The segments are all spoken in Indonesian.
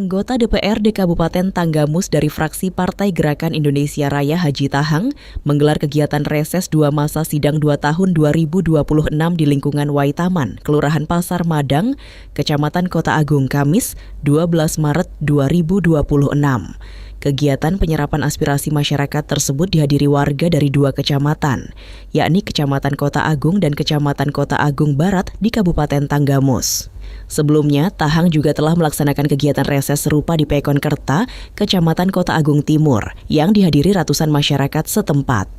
Anggota DPRD Kabupaten Tanggamus dari fraksi Partai Gerakan Indonesia Raya Haji Tahang menggelar kegiatan reses 2 masa sidang 2 tahun 2026 di lingkungan Waitaman, Kelurahan Pasar Madang, Kecamatan Kota Agung, Kamis 12 Maret 2026. Kegiatan penyerapan aspirasi masyarakat tersebut dihadiri warga dari 2 kecamatan, yakni Kecamatan Kota Agung dan Kecamatan Kota Agung Barat di Kabupaten Tanggamus. Sebelumnya, Tahang juga telah melaksanakan kegiatan reses serupa di Pekonkerta, Kecamatan Kota Agung Timur, yang dihadiri ratusan masyarakat setempat.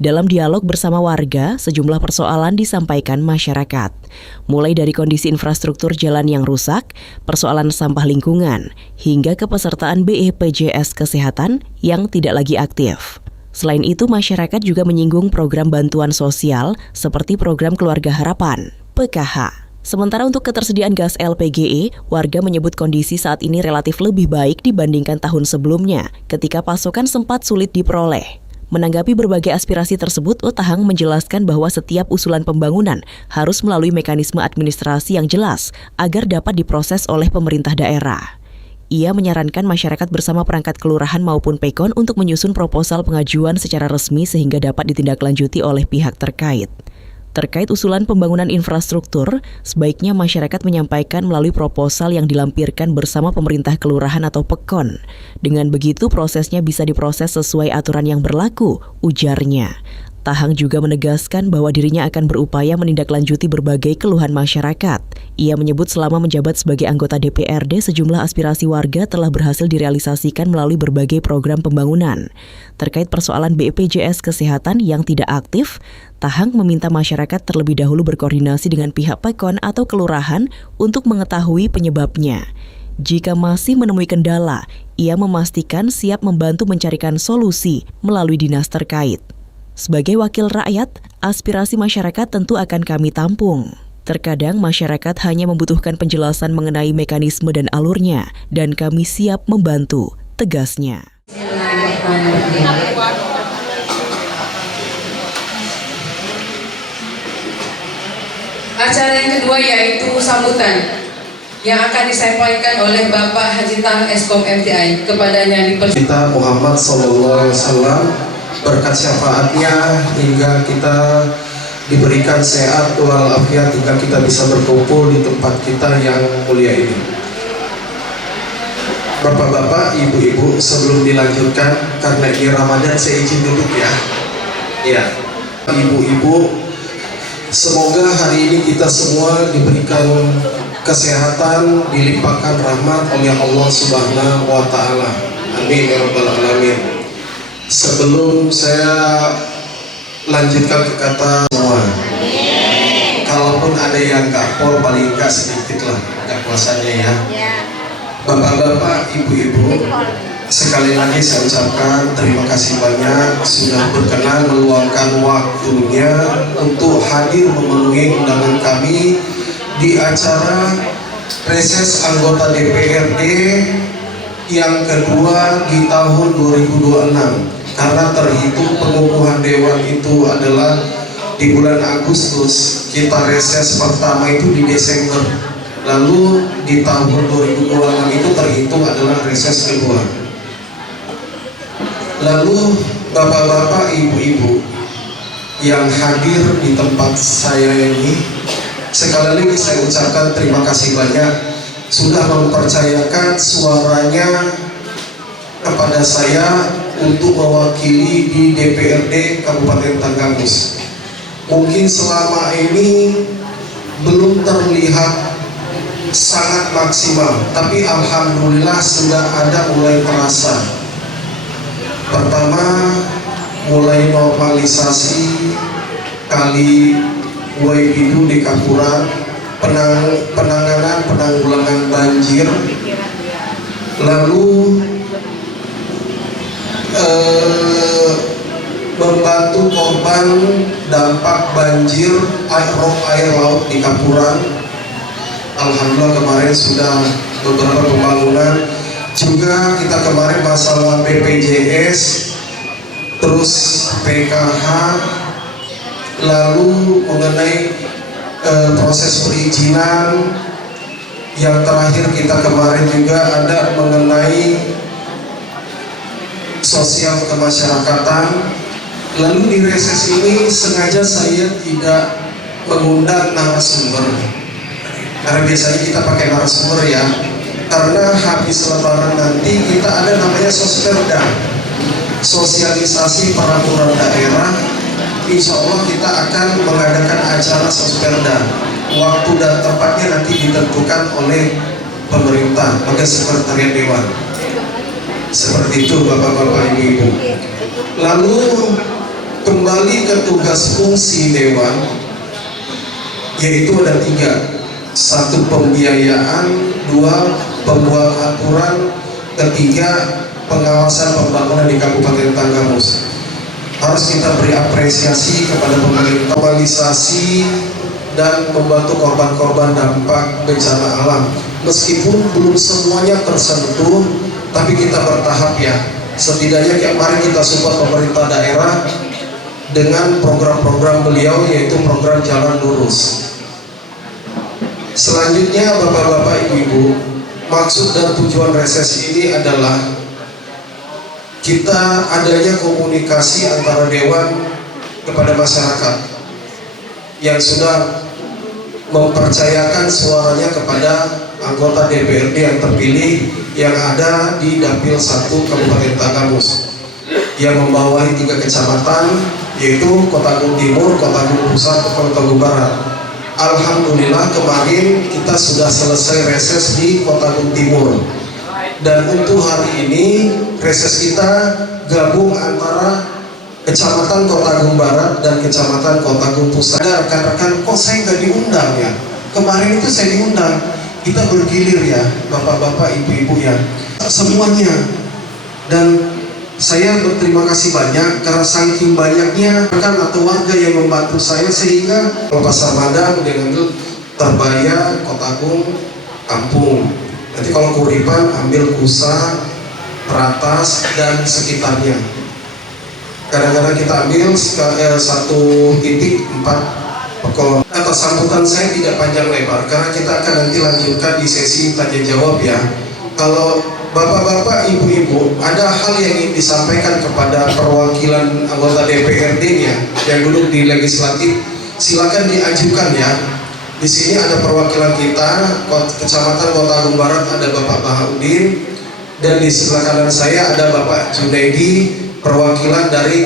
Dalam dialog bersama warga, sejumlah persoalan disampaikan masyarakat. Mulai dari kondisi infrastruktur jalan yang rusak, persoalan sampah lingkungan, hingga kepesertaan BPJS Kesehatan yang tidak lagi aktif. Selain itu, masyarakat juga menyinggung program bantuan sosial seperti program Keluarga Harapan, PKH. Sementara untuk ketersediaan gas LPGE, warga menyebut kondisi saat ini relatif lebih baik dibandingkan tahun sebelumnya, ketika pasokan sempat sulit diperoleh. Menanggapi berbagai aspirasi tersebut, Tahang menjelaskan bahwa setiap usulan pembangunan harus melalui mekanisme administrasi yang jelas agar dapat diproses oleh pemerintah daerah. Ia menyarankan masyarakat bersama perangkat kelurahan maupun Pekon untuk menyusun proposal pengajuan secara resmi sehingga dapat ditindaklanjuti oleh pihak terkait. Terkait usulan pembangunan infrastruktur, sebaiknya masyarakat menyampaikan melalui proposal yang dilampirkan bersama pemerintah kelurahan atau Pekon. Dengan begitu prosesnya bisa diproses sesuai aturan yang berlaku, ujarnya. Tahang juga menegaskan bahwa dirinya akan berupaya menindaklanjuti berbagai keluhan masyarakat. Ia menyebut selama menjabat sebagai anggota DPRD, sejumlah aspirasi warga telah berhasil direalisasikan melalui berbagai program pembangunan. Terkait persoalan BPJS Kesehatan yang tidak aktif, Tahang meminta masyarakat terlebih dahulu berkoordinasi dengan pihak Pekon atau kelurahan untuk mengetahui penyebabnya. Jika masih menemui kendala, ia memastikan siap membantu mencarikan solusi melalui dinas terkait. Sebagai wakil rakyat, aspirasi masyarakat tentu akan kami tampung. Terkadang masyarakat hanya membutuhkan penjelasan mengenai mekanisme dan alurnya, dan kami siap membantu, tegasnya. Acara yang kedua yaitu sambutan yang akan disampaikan oleh Bapak Haji Tahang Eskom MTI kepadanya kita Muhammad SAW. Berkat syafaatnya hingga kita diberikan sehat walafiat hingga kita bisa berkumpul di tempat kita yang mulia ini. Bapak-bapak, ibu-ibu, sebelum dilanjutkan karena ini Ramadan saya izin duduk ya. Ya, ibu-ibu, semoga hari ini kita semua diberikan kesehatan, dilimpahkan rahmat oleh Allah Subhanahu wa Ta'ala. Amin ya rabbal alamin. Sebelum saya lanjutkan ke kata semua, kalaupun ada yang kapol paling enggak sedikit lah puasanya ya. Bapak-bapak, ibu-ibu, sekali lagi saya ucapkan terima kasih banyak sudah berkenan meluangkan waktunya untuk hadir memenuhi undangan kami di acara reses anggota DPRD yang kedua di tahun 2026. Karena terhitung pengukuhan dewan itu adalah di bulan Agustus, kita reses pertama itu di Desember, lalu di tahun 2026 itu terhitung adalah reses kedua. Lalu bapak-bapak, ibu-ibu yang hadir di tempat saya ini, sekali lagi saya ucapkan terima kasih banyak sudah mempercayakan suaranya kepada saya untuk mewakili di DPRD Kabupaten Tanggamus. Mungkin selama ini belum terlihat sangat maksimal, tapi alhamdulillah sudah ada mulai terasa. Pertama, mulai normalisasi kali Waipidu di Kapura, penanggulangan banjir, lalu membantu korban dampak banjir air laut di Kapuran. Alhamdulillah kemarin sudah beberapa pembangunan. Juga kita kemarin masalah BPJS, terus PKH, lalu mengenai proses perizinan Yang terakhir kita kemarin juga ada mengenai sosial kemasyarakatan. Lalu di reses ini sengaja saya tidak mengundang narasumber, karena biasanya kita pakai narasumber ya, karena habis lebaran nanti kita ada namanya sosperda, sosialisasi peraturan daerah. Insya Allah kita akan mengadakan acara sosperda. Waktu dan tempatnya nanti ditentukan oleh pemerintah, oleh sekretariat dewan. Seperti itu bapak-bapak, ibu-ibu. Lalu kembali ke tugas fungsi dewan, yaitu ada 3. 1 pembiayaan, 2 pembuat aturan, 3 pengawasan pembangunan di Kabupaten Tanggamus. Harus kita beri apresiasi kepada pemerintah, mobilisasi dan membantu korban-korban dampak bencana alam. Meskipun belum semuanya tersentuh, tapi kita bertahap ya. Setidaknya kemarin kita support pemerintah daerah dengan program-program beliau, yaitu program Jalan Lurus. Selanjutnya bapak-bapak, ibu-ibu, maksud dan tujuan reses ini adalah kita adanya komunikasi antara dewan kepada masyarakat yang sudah mempercayakan suaranya kepada anggota DPRD yang terpilih yang ada di Dapil 1 Kabupaten Tanggamus, yang membawahi 3 kecamatan, yaitu Kota Agung Timur, Kota Agung Pusat, Kota Agung Barat. Alhamdulillah kemarin kita sudah selesai reses di Kota Agung Timur, dan untuk hari ini reses kita gabung antara Kecamatan Kota Agung Barat dan Kecamatan Kota Agung Pusat. Ada rekan-rekan, kok saya nggak diundang ya? Kemarin itu saya diundang. Kita bergilir ya, bapak-bapak, ibu-ibu ya, semuanya. Dan saya berterima kasih banyak karena saking banyaknya rekan atau warga yang membantu saya, sehingga Pasar Madang dengan Terbaya, Kota Agung, Kampung. Nanti kalau Kuripan ambil Kusa, Peratas dan sekitarnya. Kadang-kadang kita ambil 1 titik 4 pekon. Atas sambutan saya tidak panjang lebar karena kita akan nanti lanjutkan di sesi tanya jawab ya. Kalau bapak-bapak, ibu-ibu, ada hal yang ingin disampaikan kepada perwakilan anggota DPRD-nya yang duduk di legislatif, silakan diajukan ya. Di sini ada perwakilan kita, Kecamatan Kota Agung Barat ada Bapak Bahaudin, dan di sebelah kanan saya ada Bapak Junaidi, perwakilan dari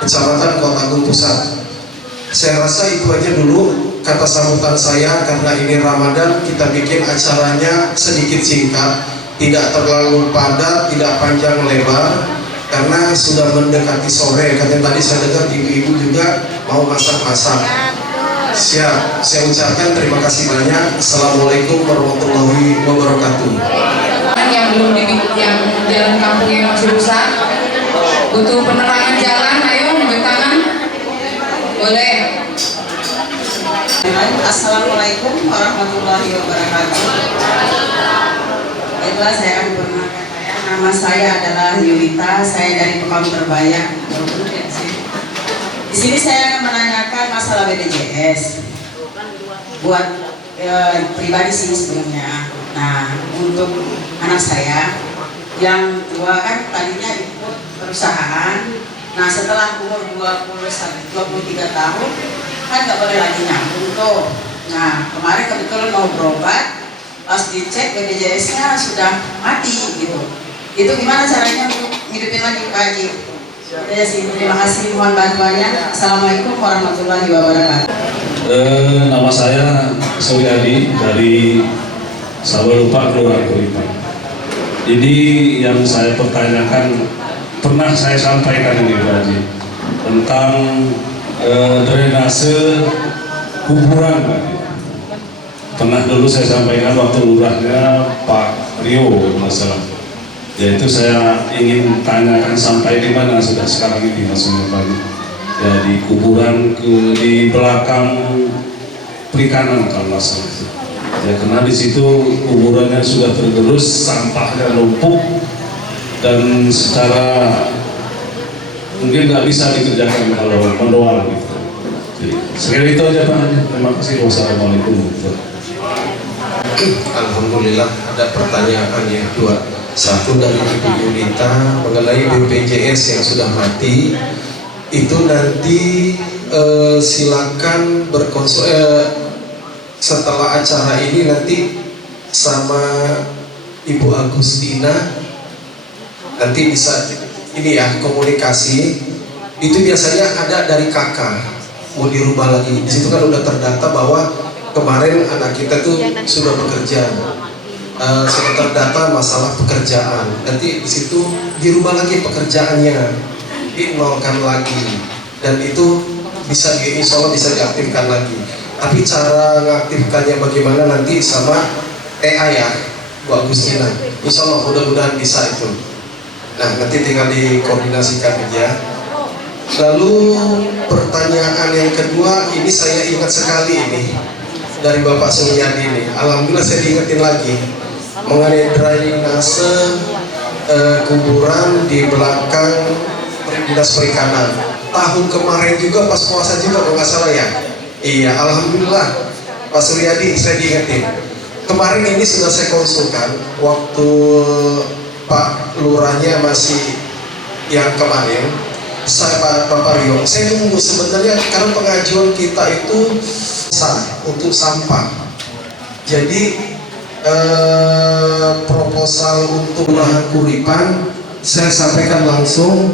Kecamatan Kota Agung Pusat. Saya rasa itu aja dulu kata sambutan saya, karena ini Ramadan kita bikin acaranya sedikit singkat, tidak terlalu padat, tidak panjang lebar, karena sudah mendekati sore. Katanya tadi saya dengar ibu-ibu juga mau masak-masak. Siap, saya ucapkan terima kasih banyak. Assalamualaikum warahmatullahi wabarakatuh. Yang belum dibikin, yang jalan kampung yang masih rusak, butuh penerangan jalan, ayo angkat tangan. Boleh. Assalamualaikum warahmatullahi wabarakatuh. Baiklah, saya akan perkenalkan saya. Nama saya adalah Yulita, saya dari Pekanbaru Terbaya. Di sini saya akan menanyakan masalah BPJS buat pribadi sih sebelumnya. Nah, untuk anak saya yang 2 kan tadinya ikut perusahaan. Nah, setelah umur 23 tahun kan nggak boleh lagi nyambung tuh. Nah, kemarin kebetulan mau berobat, pas dicek BPJS-nya sudah mati gitu. Itu gimana caranya untuk ngidupin lagi Pak Haji? Ya sih, terima kasih, mohon bantuannya. Assalamualaikum warahmatullahi wabarakatuh. Nama saya Suryadi dari Sawalupa, Kelurahan Kuripan. Jadi yang saya pertanyakan, pernah saya sampaikan ini Pak Haji, tentang drainase kuburan Pak Haji. Pernah dulu saya sampaikan waktu lurahnya Pak Rio masalah. Yaitu saya ingin tanyakan sampai di mana sudah sekarang ini maksudnya Pak Haji. Ya, di kuburan di belakang perikanan kalau masalah itu. Ya, karena di situ kuburannya sudah tergerus, sampahnya numpuk, dan secara mungkin nggak bisa dikerjakan kalau manual gitu. Jadi, sekali itu aja Pak. Terima kasih. Wassalamualaikum warahmatullahi wabarakatuh. Alhamdulillah ada pertanyaan yang dua. Satu dari Ibu Yulita mengenai BPJS yang sudah mati. Itu nanti silakan setelah acara ini nanti sama Ibu Agustina nanti bisa ini ya komunikasi. Itu biasanya ada dari kakak mau dirubah lagi. Di situ kan udah terdata bahwa kemarin anak kita tuh sudah bekerja, sudah terdata masalah pekerjaan. Nanti di situ dirubah lagi pekerjaannya, dinolkan lagi, dan itu bisa insya Allah bisa diaktifkan lagi. Tapi cara mengaktifkannya bagaimana nanti sama TA ya, Bu Agustina. Insya Allah mudah-mudahan bisa itu. Nah nanti tinggal dikoordinasikan aja. Lalu pertanyaan yang kedua ini saya ingat sekali ini dari Bapak Suryadi ini. Alhamdulillah saya diingetin lagi mengenai drainase kuburan di belakang Dinas Perikanan. Tahun kemarin juga pas puasa juga kalau nggak salah ya. Iya, alhamdulillah Pak Suryadi saya diingetin. Kemarin ini sudah saya konsulkan waktu Pak Lurahnya masih yang kemarin. Saya Bapak Rio, saya nunggu sebenarnya karena pengajuan kita itu sah untuk sampah. Jadi proposal untuk lahan Kuripan saya sampaikan langsung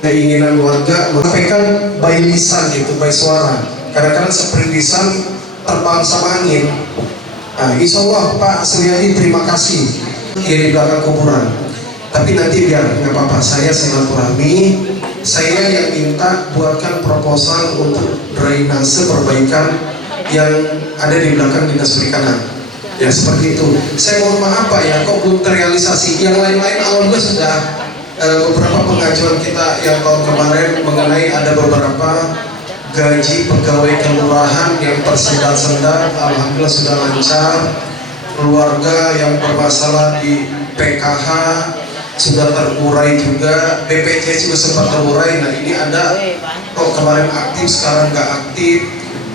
keinginan warga, sampaikan by lisan gitu, by suara. Kadang-kadang seperti lisan terbang sama angin. Nah, insya Allah Pak Suryadi terima kasih yang di belakang kuburan. Tapi nanti biar nggak apa-apa, saya silaturahmi, saya yang minta buatkan proposal untuk drainase perbaikan yang ada di belakang Dinas Perikanan. Ya seperti itu. Saya mohon maaf Pak ya, kok belum terrealisasi. Yang lain-lain alhamdulillah sudah. Beberapa pengajuan kita yang tahun kemarin mengenai ada beberapa gaji pegawai kelurahan yang tersendat-sendat, alhamdulillah sudah lancar. Keluarga yang bermasalah di PKH sudah terurai juga, BPJS juga sempat terurai. Nah ini ada kok kemarin aktif sekarang nggak aktif,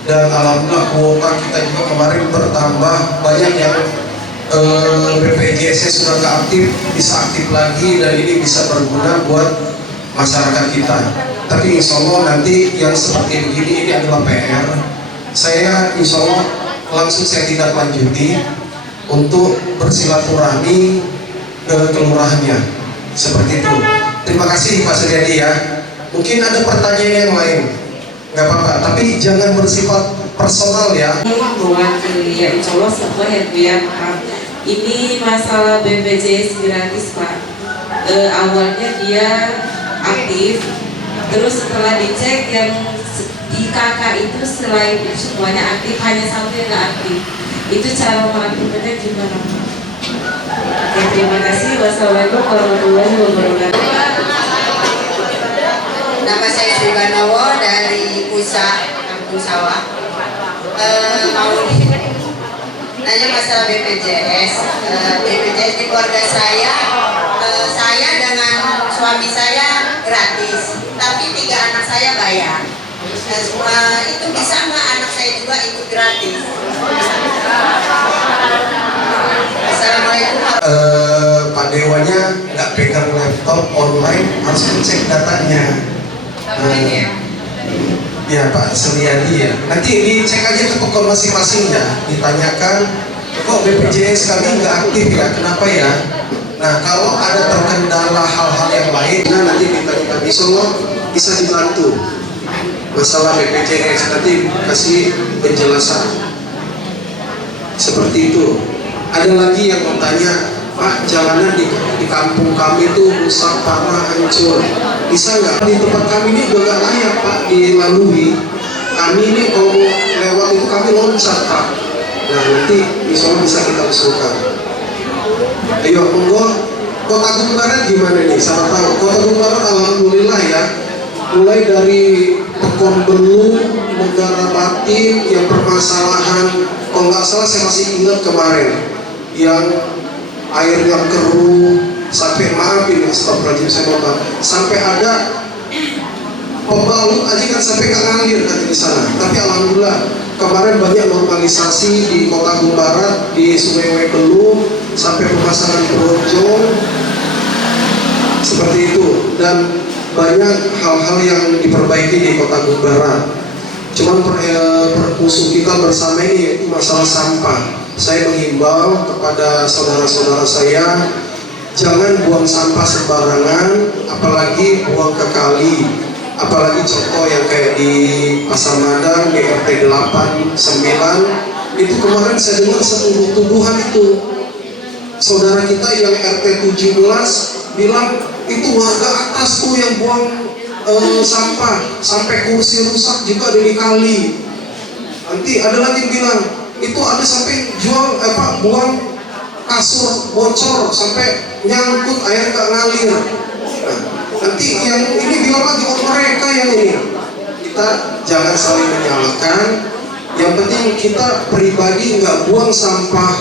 dan alhamdulillah kuota kita juga kemarin bertambah banyak yang BPJS sudah nggak aktif bisa aktif lagi, dan ini bisa berguna buat masyarakat kita. Tapi insya Allah nanti yang seperti begini ini adalah PR. Saya insya Allah langsung saya tindak lanjuti untuk bersilaturahmi ke kelurahannya seperti itu. Terima kasih Pak Suryadi ya. Mungkin ada pertanyaan yang lain, nggak apa-apa, tapi jangan bersifat personal ya. Mewakili ya, insya Allah semua ya Pak. Ini masalah BPJS gratis Pak. Awalnya dia aktif, terus setelah dicek yang di kakak itu selain semuanya aktif, hanya satu yang nggak aktif. Itu cara mengaktifkannya gimana Pak? Ya, terima kasih. Wassalamualaikum warahmatullahi wabarakatuh. Nama saya Sri Banowo dari Pusa, Kampung Sawah. Mau nanya masalah BPJS. BPJS di keluarga saya dengan suami saya gratis, tapi 3 anak saya bayar. Itu bisa nggak anak saya juga ikut gratis? Assalamualaikum. Pak Dewanya nggak pegang laptop online, harus ngecek datanya. Ya Pak Suryadi ya. Nanti dicek aja ke toko masing-masing ya. Ditanyakan, kok BPJS kami nggak aktif ya? Kenapa ya? Nah kalau ada terkendala hal-hal yang lain, nah nanti ditanyakan. Insya Allah bisa dibantu masalah BPJS, nanti kasih penjelasan seperti itu. Ada lagi yang mau tanya, Pak, jalanan di kampung kami itu rusak parah, hancur. Bisa nggak? Di tempat kami ini juga nggak layak Pak dilalui. Kami ini kalau lewat itu kami loncat Pak. Nah nanti insya Allah bisa kita usulkan. Ayo monggo. Kota Kumparan gimana nih? Sama tahu. Kota Kumparan alhamdulillah ya. Mulai dari Pekonbelu, Negara Batin yang permasalahan, kalau nggak salah saya masih ingat kemarin yang air yang keruh sampai, maaf ini astagfirullahaladzim saya mau, sampai ada pembalut aja kan sampai nggak ngalir kan di sana. Tapi alhamdulillah kemarin banyak normalisasi di Kota Agung Barat, di Sungai Webelu, sampai pemasangan bronjong, seperti itu. Dan banyak hal-hal yang diperbaiki di Kota Agung Barat. Cuman musuh kita bersama ini yaitu masalah sampah. Saya menghimbau kepada saudara-saudara saya, jangan buang sampah sembarangan, apalagi buang ke kali. Apalagi contoh yang kayak di Pasar Madang, di RT 8, 9, itu kemarin saya dengar setuduhan itu. Saudara kita yang RT 17 bilang itu warga atas tuh yang buang sampah, sampai kursi rusak juga ada di kali. Nanti ada lagi yang bilang itu ada sampai buang kasur bocor sampai nyangkut air gak ngalir. Nah, nanti yang ini bilang lagi mereka yang ini. Kita jangan saling menyalahkan. Yang penting kita pribadi nggak buang sampah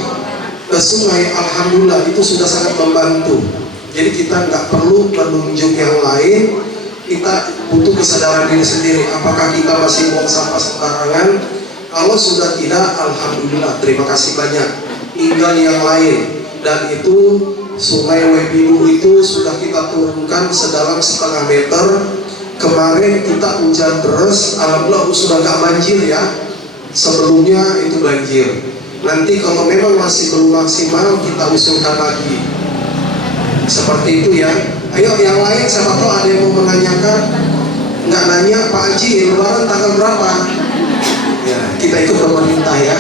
ke sungai, alhamdulillah itu sudah sangat membantu. Jadi kita nggak perlu menunjuk yang lain. Kita butuh kesadaran diri sendiri. Apakah kita masih buang sampah sembarangan? Kalau sudah tidak, alhamdulillah, terima kasih banyak. Tinggal yang lain. Dan itu Sungai Webilu itu sudah kita turunkan sedalam 1,5 meter. Kemarin kita hujan deras, alhamdulillah sudah nggak banjir ya. Sebelumnya itu banjir. Nanti kalau memang masih belum maksimal, kita usulkan lagi. Seperti itu ya. Ayo yang lain, siapa tahu ada yang mau menanyakan. Nggak nanya, Pak Haji, Lebaran tanggal berapa? Ya, kita ikut pemerintah ya.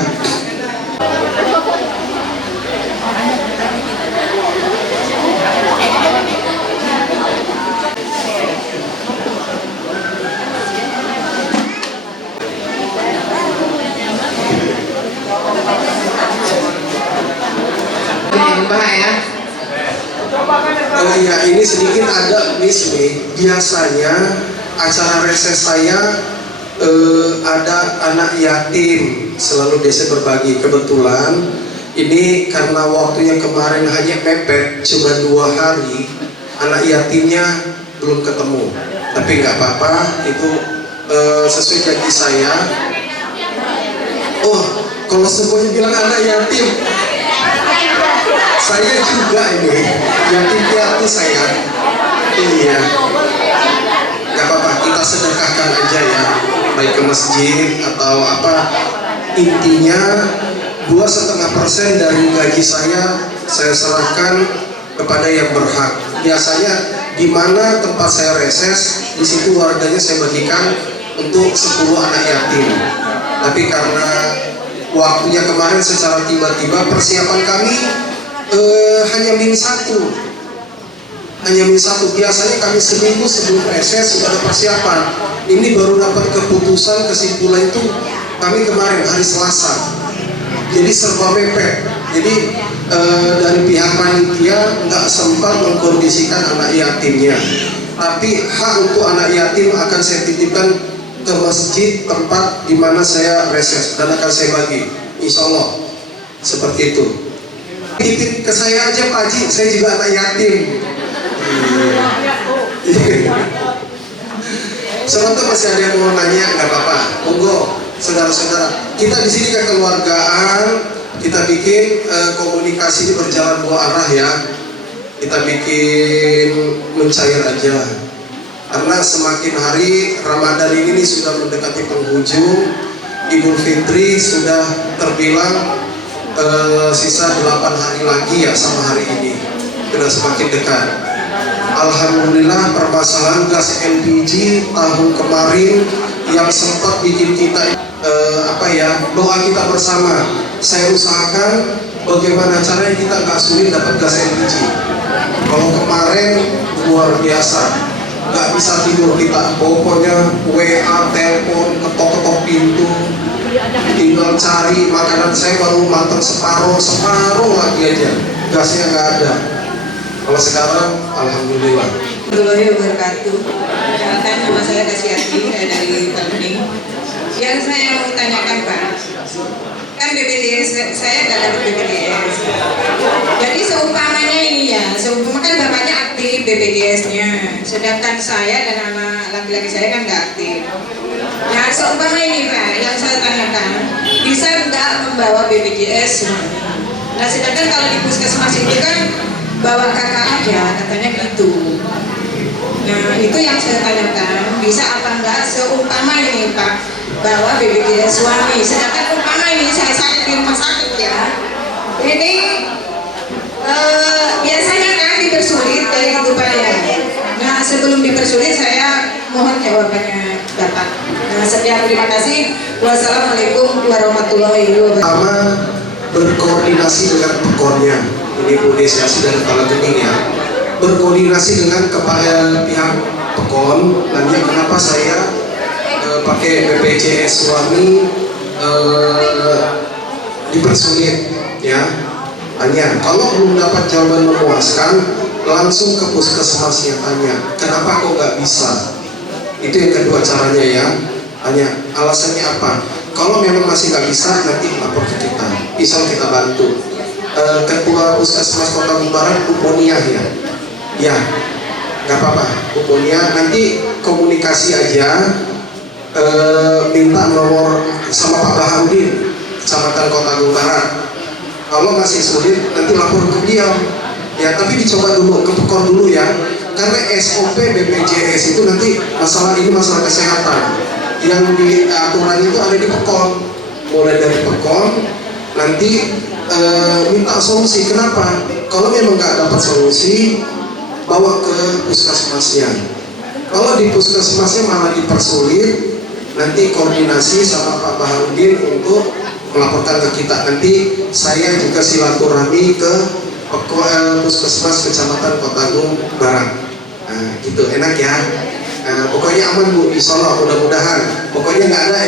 Ya, ini sedikit ada miss nih. Biasanya acara reses saya ada anak yatim selalu desa berbagi. Kebetulan ini karena waktunya kemarin hanya mepet cuma 2 hari, anak yatimnya belum ketemu. Tapi nggak apa-apa, itu sesuai janji saya. Oh, kalau semuanya bilang anak yatim, saya juga ini yatim piatu saya. Iya, nggak apa-apa, kita sedekahkan aja ya, baik ke masjid atau apa. Intinya 2,5% dari gaji saya serahkan kepada yang berhak. Biasanya di mana tempat saya reses, di situ warganya saya bagikan untuk 10 anak yatim. Tapi karena waktunya kemarin secara tiba-tiba, persiapan kami hanya -1. Hanya -1. Biasanya kami seminggu sebelum reses sudah ada persiapan. Ini baru dapat keputusan, kesimpulan itu kami kemarin hari Selasa. Jadi serba mepet. Jadi dari pihak panitia nggak sempat mengkondisikan anak yatimnya. Tapi hak untuk anak yatim akan saya titipkan ke masjid tempat di mana saya reses dan akan saya bagi. Insya Allah seperti itu. Titip ke saya aja Pak Haji, saya juga anak yatim. Sebentar masih ada yang mau nanya, nggak apa-apa. Monggo, saudara-saudara. Kita di sini kekeluargaan, kita bikin komunikasi ini berjalan 2 arah ya. Kita bikin mencair aja. Karena semakin hari Ramadan ini sudah mendekati penghujung, Idul Fitri sudah terbilang sisa 8 hari lagi ya sama hari ini. Sudah semakin dekat. Alhamdulillah permasalahan gas LPG tahun kemarin yang sempat bikin kita doa kita bersama. Saya usahakan bagaimana caranya kita nggak sulit dapat gas LPG. Kalau kemarin luar biasa, nggak bisa tidur kita, pokoknya WA, telepon, ketok-ketok pintu, tinggal cari makanan. Saya baru matang separuh lagi aja, gasnya nggak ada. Kalau sekarang, alhamdulillah. Warahmatullahi wabarakatuh. Perkenalkan, nama saya Kasyati, saya dari Telping. Yang saya mau tanyakan Pak, kan BPJS saya nggak dapat BPJS. Jadi seumpamanya ini ya, kan bapaknya aktif BPJS-nya, sedangkan saya dan anak laki-laki saya kan nggak aktif. Nah, seumpama ini Pak, yang saya tanyakan, bisa nggak membawa BPJS? Nah, sedangkan kalau di puskesmas itu kan bawa kakak aja, katanya gitu. Nah, itu yang saya tanyakan, bisa apa enggak seumpama ini Pak, bawa BPJS suami. Sedangkan umpama ini saya sakit di rumah sakit ya, ini biasanya kan dipersulit dari kehidupannya. Nah, sebelum dipersulit saya mohon jawabannya Bapak. Nah, sekian, terima kasih. Wassalamualaikum warahmatullahi wabarakatuh. Pertama, berkoordinasi dengan pekornya. Ini Bu Desya sudah kepala gening ya. Berkoordinasi dengan kepala pihak pekon. Nanti kenapa saya pakai BPJS suami dipersulit ya. Hanya kalau belum dapat jawaban memuaskan, langsung ke puskesmasnya tanya, kenapa kok nggak bisa? Itu yang kedua caranya ya. Hanya alasannya apa? Kalau memang masih nggak bisa, nanti lapor ke kita. Misal kita bantu. Ketua Puskesmas Kota Barat, Bu Ponia ya. Ya, nggak apa-apa, Bu Ponia. Nanti komunikasi aja, minta nomor sama Pak Baharudin, Kecamatan Kota Barat. Kalau masih sulit, nanti lapor ke dia. Ya, tapi dicoba dulu, ke pekor dulu ya. Karena SOP BPJS itu nanti masalah kesehatan. Yang di aturan itu ada di pekor. Mulai dari pekor, nanti minta solusi. Kenapa? Kalau memang nggak dapat solusi, bawa ke puskesmasnya. Kalau di puskesmasnya malah dipersulit, nanti koordinasi sama Pak Baharudin untuk melaporkan ke kita. Nanti saya juga silaturahmi ke puskesmas Kecamatan Kota Agung Barat. Nah, gitu, enak ya. Pokoknya aman Bu, insya Allah, mudah-mudahan. Pokoknya nggak ada,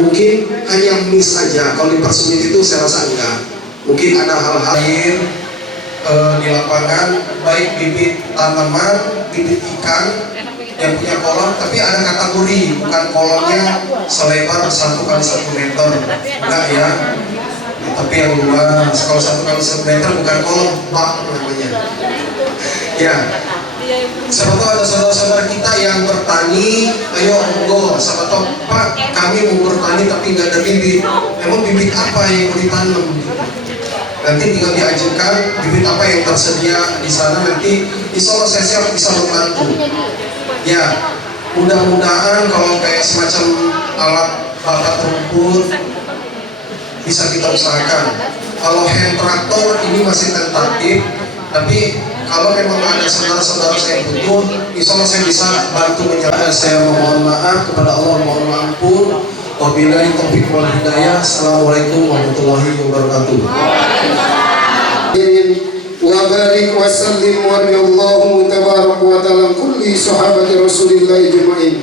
mungkin hanya miss aja. Kalau dipersulit itu saya rasa enggak. Mungkin ada hal-hal lain di lapangan, baik bibit tanaman, bibit ikan yang punya kolom, tapi ada kategori, bukan kolomnya selebar 1 kali 1 meter, enggak ya. Tapi yang luas, kalau 1 kali 1 meter bukan kolom, bak namanya. Ya. Siapa tahu ada saudara-saudara kita yang bertani, ayo monggo, siapa tahu Pak, kami mau bertani tapi nggak ada bibit. Emang bibit apa yang mau ditanam? Nanti tinggal diajukan bibit apa yang tersedia di sana, nanti insya Allah saya siap bisa membantu. Ya, mudah-mudahan kalau kayak semacam alat bakat rumput bisa kita usahakan. Kalau hand traktor ini masih tentatif, tapi kalau memang ada saudara-saudara saya yang butuh, insya Allah saya bisa bantu menyerahkan. Saya mohon maaf kepada Allah, mohon ampun. Wabillahi taufiq wal hidayah. Assalamualaikum warahmatullahi wabarakatuh. Wa barik wa sallim wa riyallahu tabarak wa ta'ala kulli sahabati Rasulillah ajma'in.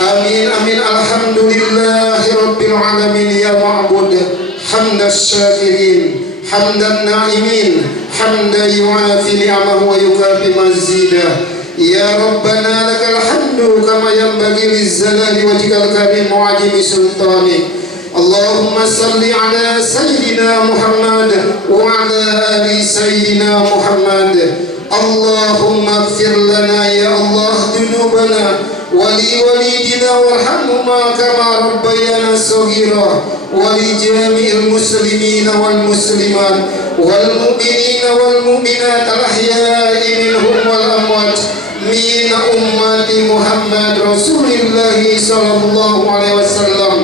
Amin amin. Alhamdulillahi rabbil alamin ya ma'bud hamdas syakirin hamdan na'imin hamdan yu'afi ni'amahu wa yukafi mazidah. Ya Rabbana lakal hamdu kama yanbaghi lizzalali wajhikal karim wa 'azimi sultanik. Allahumma salli ala Sayyidina Muhammad wa ala ali Sayyidina Muhammad. Allahumma ighfir lana ya Allah dunubana wa li walidina warhamhuma kama rabbayana saghira wa li jami'il muslimina wal muslimat wal mu'minina wal mu'minat al ahya'i minhum wal amwat min ummati Muhammad Rasulillah sallallahu alaihi wasallam.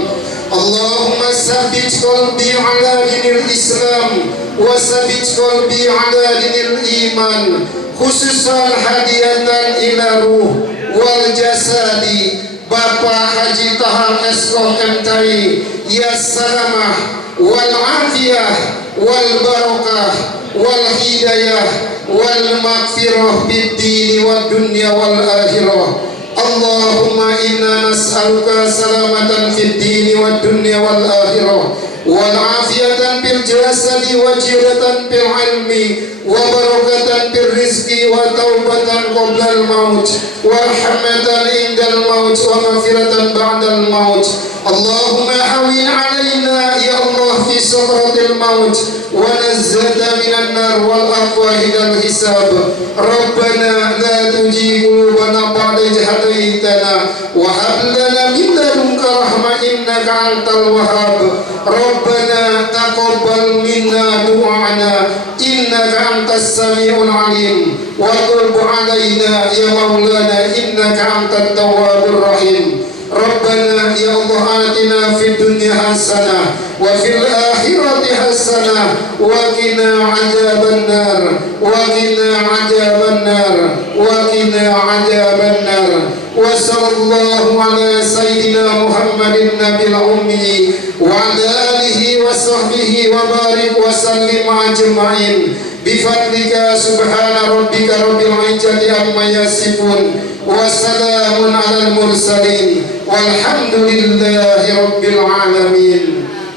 Allahumma sabbit qalbi ala dinil Islam wa sabbit qalbi ala dinil iman, khususan hadiatan ila ruh wal jasadi Bapak Haji Tahang Eskom MTI, ya salamah wal afiyah wal barakah wal hidayah wal maghfirah bid dini wad dunya wal akhirah. Allahumma inna nas'aluka salamatan fid dini wad dunya wal akhirah wal afiyatan bil jasadi wa jiratan bil ilmi wa barakatan bil rizqi wa taubatan qabla al maut wa rahmatan indal maut wa maghfiratan ba'dal maut. Allahumma hawin alaina ya Allah fi sakratil maut wa nazzata minan nar wal aqwahi dal hisab. Rabbana la tujigh qulubana ba'da idh hadaytana وهب لنا من لدنك رحمة إنك أنت الوهاب ربنا تقبل منا دعاءنا إنك أنت السميع العليم وتب علينا يا مولانا إنك أنت التواب الرحيم ربنا يا الله آتنا في الدنيا حسنة وفي الآخرة حسنة وقنا عذاب النار وقنا عذاب النار وقنا عذاب النار وصلى الله على سيدنا محمد النبي الأمي وعلى آله وصحبه وبارك وسلم أجمعين بفضلك سبحان ربك رب العزة عما يصفون وسلام على المرسلين والحمد لله رب العالمين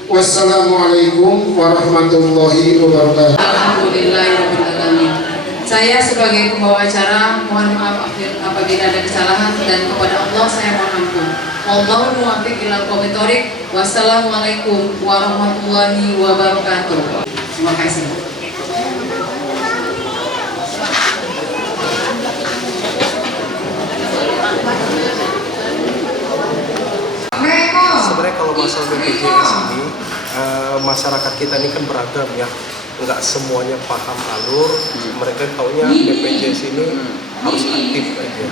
والسلام عليكم warahmatullahi wabarakatuh. Alhamdulillahirrahmanirrahim. Saya sebagai pembawa acara mohon maaf apabila ada kesalahan dan kepada Allah saya mohon ampun. Wallahul muwaffiq ila aqwamit thoriq. Wassalamualaikum warahmatullahi wabarakatuh. Terima kasih. Sebenarnya kalau masalah BPJS ini masyarakat kita ini kan beragam ya, nggak semuanya paham alur. Mereka taunya BPJS ini harus aktif aja.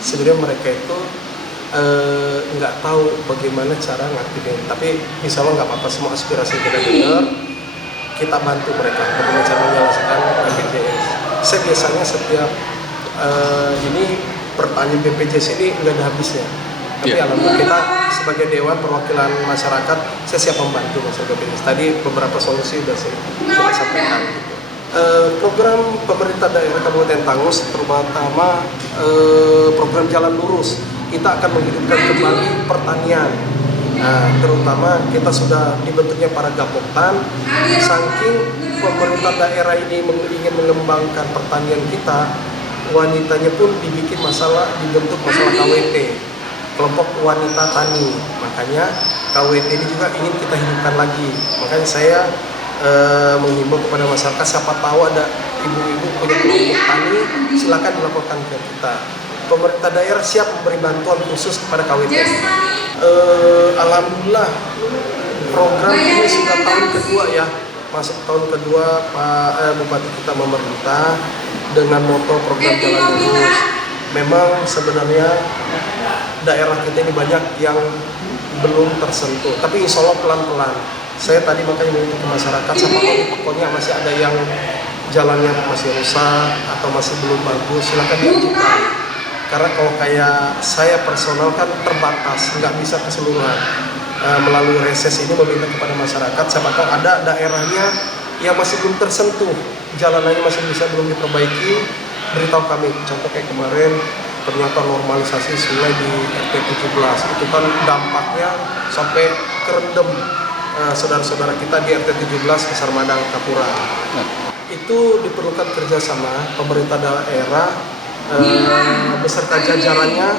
Sebenarnya mereka itu nggak tahu bagaimana cara ngaktifin. Tapi insya Allah nggak apa-apa, semua aspirasi kita dengar, kita bantu mereka bagaimana cara menyelesaikan BPJS. Saya biasanya setiap ini pertanyaan BPJS ini nggak ada habisnya. Tapi alhamdulillah kita sebagai Dewan Perwakilan Masyarakat, saya siap membantu masyarakat BPJS. Tadi beberapa solusi sudah kita sampaikan. Program pemerintah daerah Kabupaten Tangus, terutama program Jalan Lurus, kita akan menghidupkan kembali pertanian. Nah, terutama kita sudah dibentuknya para gapoktan. Saking pemerintah daerah ini ingin mengembangkan pertanian kita, wanitanya pun dibentuk masalah KWT, kelompok wanita tani. Makanya KWT ini juga ingin kita hidupkan lagi. Makanya saya menghimbau kepada masyarakat, siapa tahu ada ibu-ibu punya kelompok tani, silakan dilaporkan ke kita. Pemerintah daerah siap memberi bantuan khusus kepada KWT. Alhamdulillah program ini sudah tahun kedua ya, masuk tahun kedua Pak Bupati kita memerintah dengan moto program Jalan Lurus. Memang sebenarnya daerah kita ini banyak yang belum tersentuh, tapi insya Allah pelan-pelan. Saya tadi makanya minta ke masyarakat, sama pokoknya masih ada yang jalannya masih rusak atau masih belum bagus, silakan diajukan. Karena kalau kayak saya personal kan terbatas, nggak bisa keseluruhan. Melalui reses ini meminta kepada masyarakat, siapa tahu ada daerahnya yang masih belum tersentuh, jalanannya masih belum diperbaiki, beritahu kami. Contoh kayak kemarin ternyata normalisasi sungai di RT 17, itu kan dampaknya sampai kerendam saudara-saudara kita di RT 17 Pasar Madang Kapura. Itu diperlukan kerjasama pemerintah daerah beserta jajarannya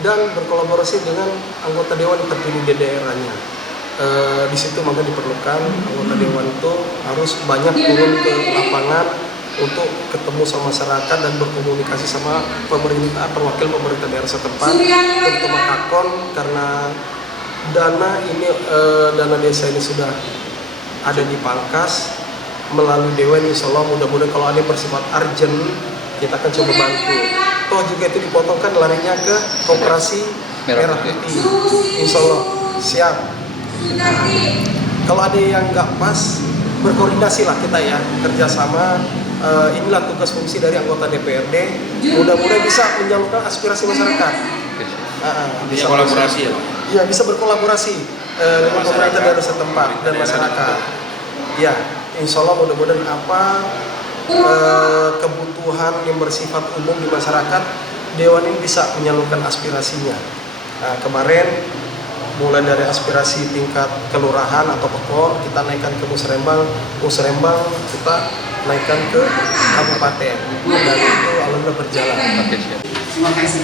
dan berkolaborasi dengan anggota dewan yang terpilih di daerahnya. Di situ maka diperlukan anggota dewan itu harus banyak turun ke lapangan untuk ketemu sama masyarakat dan berkomunikasi sama pemerintah, perwakil pemerintah daerah setempat, terutama Kakon, karena dana desa ini sudah ada di Pangkas melalui dewan. Insya Allah mudah-mudahan kalau ada yang bersifat urgent kita akan coba bantu. Toh juga itu dipotongkan larinya ke Koperasi Merah Putih. Insya Allah siap. Kalau ada yang nggak pas, berkoordinasi lah kita ya, kerjasama. Inilah tugas fungsi dari anggota DPRD. Mudah-mudahan bisa menyalurkan aspirasi masyarakat. Bisa kolaborasi ya? Iya, bisa berkolaborasi dengan pemerintah daerah setempat dan masyarakat. Ya, insya Allah mudah-mudahan apa kebutuhan yang bersifat umum di masyarakat, Dewan ini bisa menyalurkan aspirasinya. Kemarin mulai dari aspirasi tingkat kelurahan atau pekon, kita naikkan ke Musrembang kita naikkan ke kabupaten, dan itu alhamdulillah berjalan. Terima kasih.